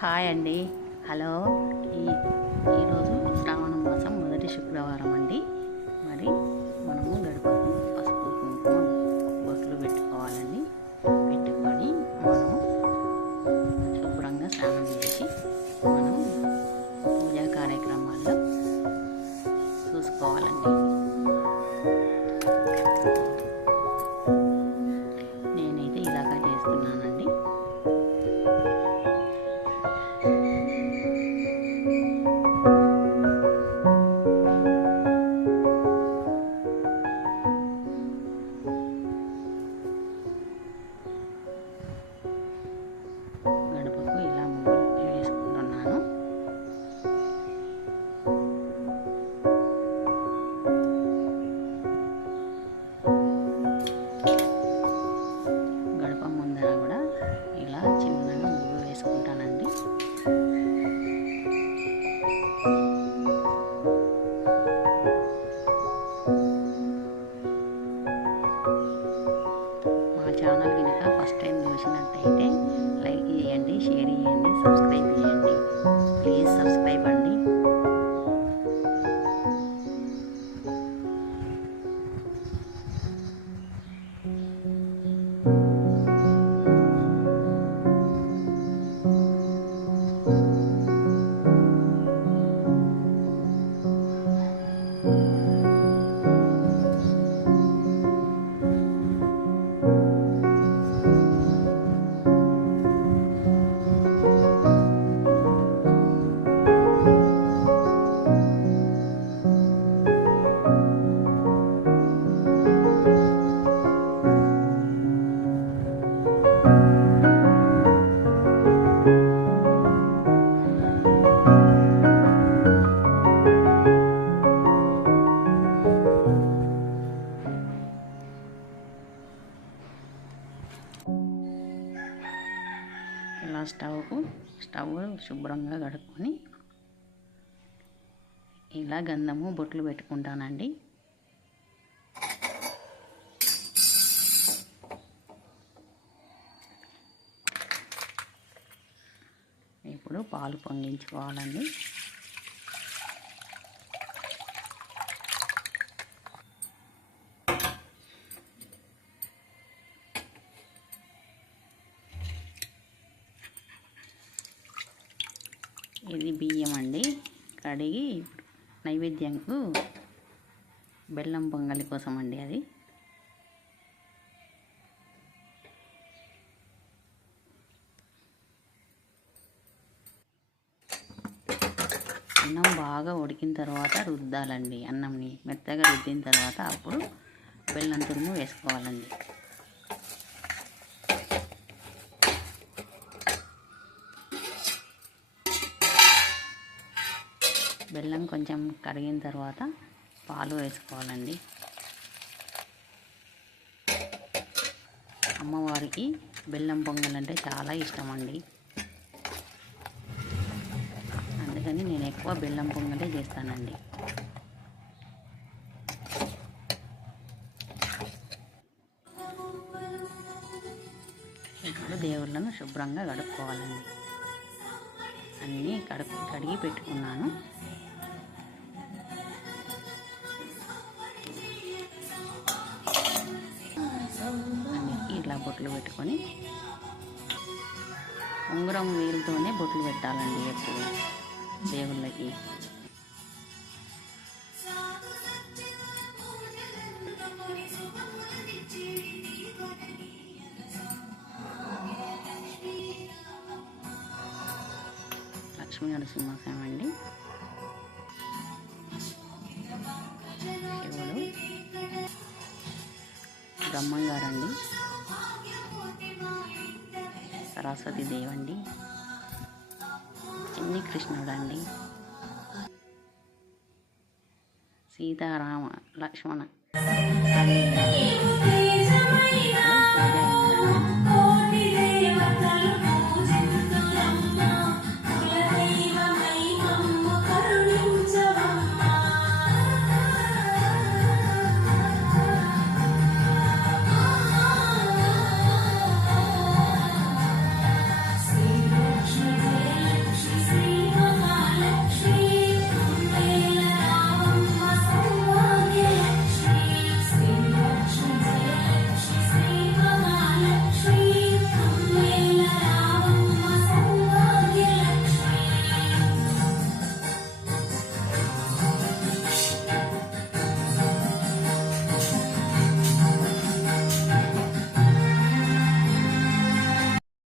Hi అండి. Hello. ఈరోజు శ్రావణ మాసం మొదటి శుక్రవారం అండి. మరి మనము గడపకు పసుపు కుంకుమ బొట్లు పెట్టుకోవాలండి. పెట్టుకొని మనము శుభ్రంగా స్నానం చేసి మనం పూజా కార్యక్రమాల్లో చూసుకోవాలండి. నేనైతే ఇలాగా చేస్తున్నానండి. గడపకు ఇలా ముగ్గులు వేసుకుంటున్నాను. గడప ముందర కూడా ఇలా చిన్నగా ముగ్గు వేసుకుంటానండి. మా ఛానల్ కనుక ఫస్ట్ టైం చూసినట్టయితే లైక్ చేయండి, షేర్ చేయండి, సబ్స్క్రైబ్ చేయండి. ప్లీజ్ సబ్స్క్రైబ్ అండి. ఇలా స్టవ్ శుభ్రంగా కడుక్కొని ఇలా గంధము బొట్లు పెట్టుకుంటానండి. ఇప్పుడు పాలు పొంగించుకోవాలండి. ఇది బియ్యం అండి. కడిగి నైవేద్యంకు బెల్లం పొంగలి కోసం అండి. అది అన్నం బాగా ఉడికిన తర్వాత రుద్దాలండి. అన్నంని మెత్తగా రుద్దిన తర్వాత అప్పుడు బెల్లం తురుము వేసుకోవాలండి. బెల్లం కొంచెం కరిగిన తర్వాత పాలు వేసుకోవాలండి. అమ్మవారికి బెల్లం పొంగలంటే చాలా ఇష్టం అండి. అందుకని నేను ఎక్కువ బెల్లం పొంగలే చేస్తానండి. ఇప్పుడు దేవుళ్ళను శుభ్రంగా కడుక్కోవాలండి. అన్నీ కడిగి పెట్టుకున్నాను. అన్నిటికీ ఇట్లా బొట్లు పెట్టుకొని ఉంగరం వేలుతోనే బొట్లు పెట్టాలండి ఎప్పుడు దేవుళ్ళకి. లక్ష్మీ నరసింహస్వామి అండి. శివుడు, బ్రహ్మంగారండి, సరస్వతి దేవండి, చిన్ని కృష్ణుడు అండి, సీతారామ లక్ష్మణ పూజ